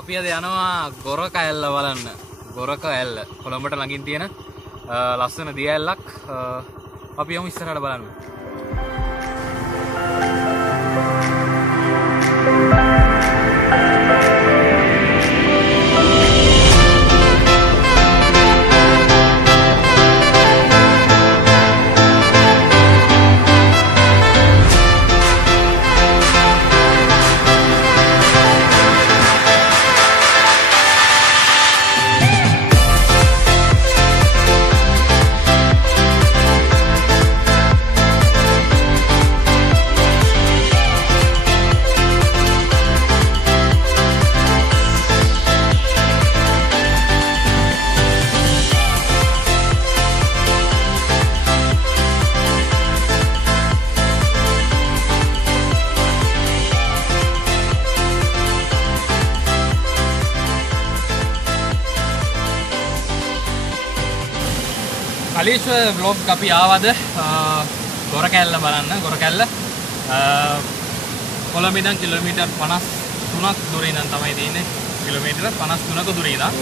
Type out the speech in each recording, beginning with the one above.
අපි අද යනවා ගොරකා ඇල්ල බලන්න. ගොරකා ඇල්ල කොළඹට ළඟින් තියෙන ලස්සන දිය ඇල්ලක්. අපි යමු ඉස්සරහට බලන්න. Kaleesha vlog අපි ආවද Goraka Ella බලන්න. Goraka Ella කොළඹ ඉඳන් කිලෝමීටර් 53ක් දුර ඉඳන් තමයි තියෙන්නේ. කිලෝමීටර් 53ක දුර ඉඳන්.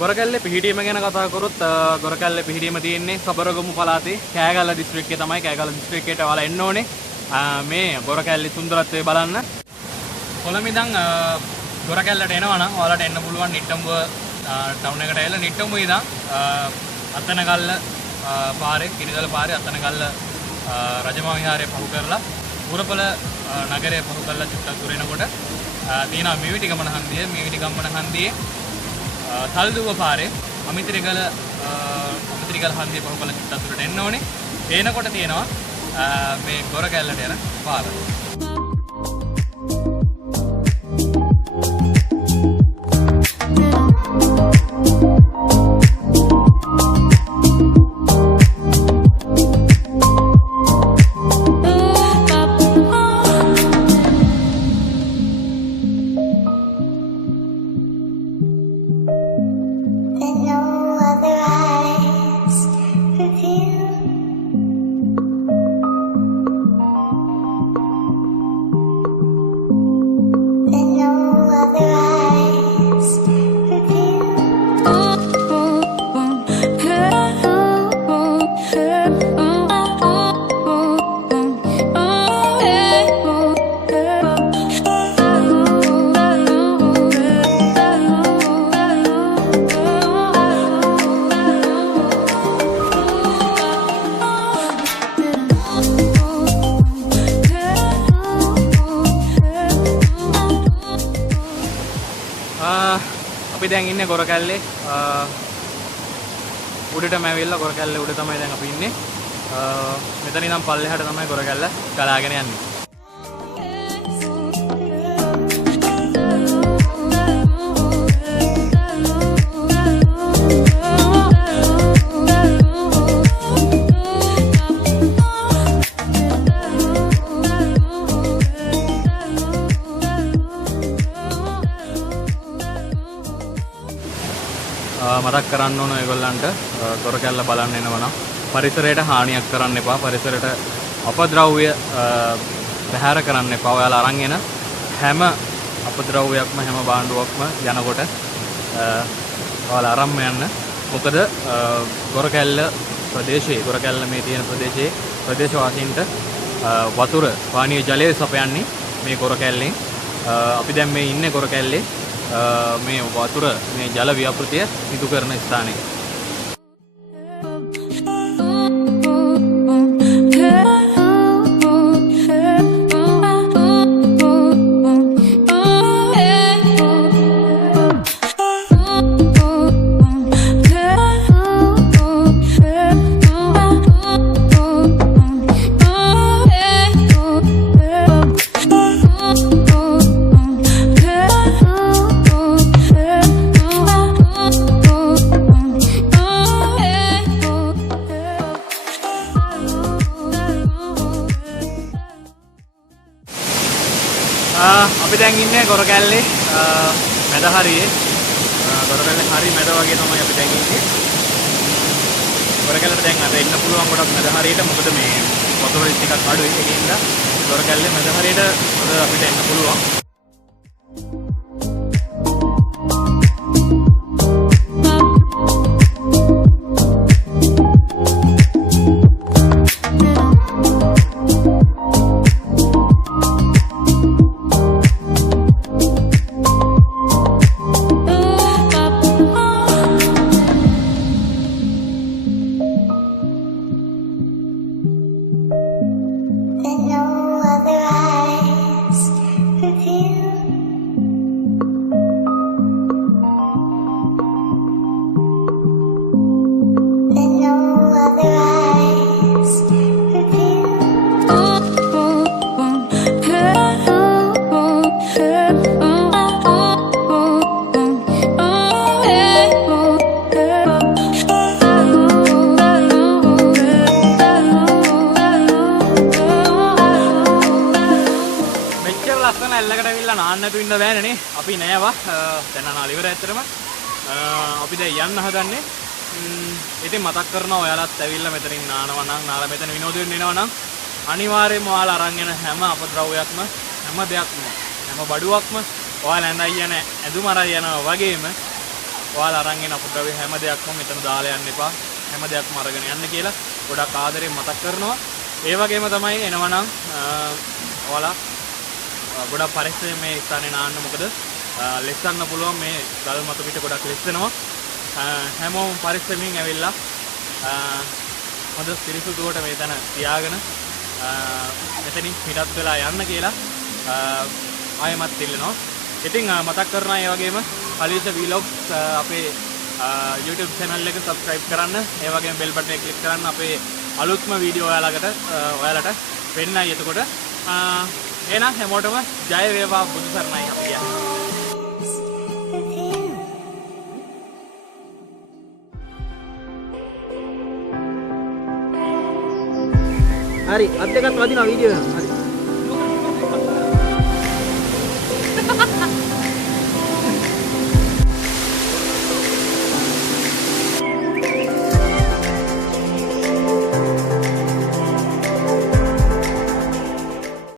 Goraka Ella පිහිටීම ගැන කතා කරොත් Goraka Ella පිහිටීම තියෙන්නේ සබරගමු පළාතේ කෑගල්ල දිස්ත්‍රික්කයේ තමයි. කෑගල්ල දිස්ත්‍රික්කයට ඔයාලා එන්න ඕනේ මේ Goraka Ella සුන්දරත්වය බලන්න. කොළඹ ඉඳන් Goraka Ellට එනවා නම් ඔයාලට එන්න පුළුවන් නිට්ටඹුව ටවුන් එකට ඇවිල්ලා නිට්ටඹුව ඉඳන් අත්තනගල්ල පාරේ කිරිගල පාරේ අත්තනගල්ල රජමා විහාරය පහු කරලා උරපල නගරය පහු කරලා චුට්ටක් දුර එනකොට තියෙනවා Meewitigammana හන්දිය. Meewitigammana හන්දියේ Talduwa පාරේ අමිතිරිගල හන්දිය පහු කරලා චුට්ටක් දුරට එන්න ඕනේ. එනකොට තියෙනවා මේ Goraka Ellට යන පාර. අපි දැන් ඉන්නේ Goraka Ella උඩටම ඇවිල්ලා Goraka Ella උඩ තමයි දැන් අපි ඉන්නේ. මෙතන ඉඳන් පල්ලෙහාට තමයි Goraka Ella ගලාගෙන යන්නේ. මතක් කරන්න ඕන ඒගොල්ලන්ට Goraka Ella බලන්න එනවා නම් පරිසරයට හානියක් කරන්න එපා. පරිසරයට අපද්‍රව්‍ය බැහැර කරන්න එපා. ඔයාලා අරන් එන හැම අපද්‍රව්‍යයක්ම හැම භාණ්ඩුවක්ම යනකොට ඔයාලා අරන්ම යන්න. මොකද Goraka Ella ප්‍රදේශයේ Goraka Ella මේ තියෙන ප්‍රදේශයේ ප්‍රදේශවාසීන්ට වතුර පානීය ජලය සපයන්නේ මේ Goraka Ella. අපි දැන් මේ ඉන්නේ Goraka Ella මේ වතුර මේ ජල ව්‍යාපෘතිය සිදු කරන ස්ථානයේ. අපි දැන් ඉන්නේ ගොරකැල්ලේ මැද හරියේ. ගොරකැල්ලේ හරිය මැද වගේ තමයි අපි දැන් ඉන්නේ. ගොරකැල්ලට දැන් අර එන්න පුළුවන් කොටත් මැද හරියට මොකද මේ වතුර ටිකක් අඩුයි ඒකින්ද ගොරකැල්ලේ මැද හරියට අපිට එන්න පුළුවන්. නැතු ඉන්න බෑනේ අපි නෑවා දැන් අනාල ඉවර ඇත්තටම අපි දැන් යන්න හදන්නේ ඉතින් මතක් කරනවා ඔයාලත් ඇවිල්ලා මෙතනින් නානවා නම් නාලා මෙතන විනෝදයෙන් එනවා නම් අනිවාර්යයෙන්ම ඔයාලා අරන් යන හැම අපද්‍රව්‍යයක්ම හැම දෙයක්ම හැම බඩුවක්ම ඔයාලා ඇඳයි යන ඇඳුම අරන් යනවා වගේම ඔයාලා අරන් එන අපද්‍රව්‍ය හැම දෙයක්ම මෙතන දාලා යන්න එපා හැම දෙයක්ම අරගෙන යන්න කියලා ගොඩක් ආදරෙන් මතක් කරනවා ඒ වගේම තමයි එනවා නම් ඔයාලා ගොඩක් පරිස්සමෙන් මේ ස්ථානේ නාන්න මොකද ලෙස්සන්න පුළුවන් මේ ගල් මත පිට ගොඩක් ලෙස්සනවා හැමෝම පරිස්සමෙන් ඇවිල්ලා හොඳ පිරිසුදුවට මේ තැන තියාගෙන මෙතනින් පිටත් වෙලා යන්න කියලා ආයෙමත් ඉල්ලනවා. ඉතින් මතක් කරනවා ඒ වගේම Kaleesha vlogs අපේ YouTube channel එක subscribe කරන්න ඒ වගේම bell button එක click කරන්න අපේ අලුත්ම වීඩියෝ ඔයාලට වෙන්නයි එතකොට එහෙනම් හැමෝටම ජය වේවා බුදු සරණයි අපි කියන්නේ. හරි අත් දෙකත් වදිනවා වීඩියෝ එක. හරි.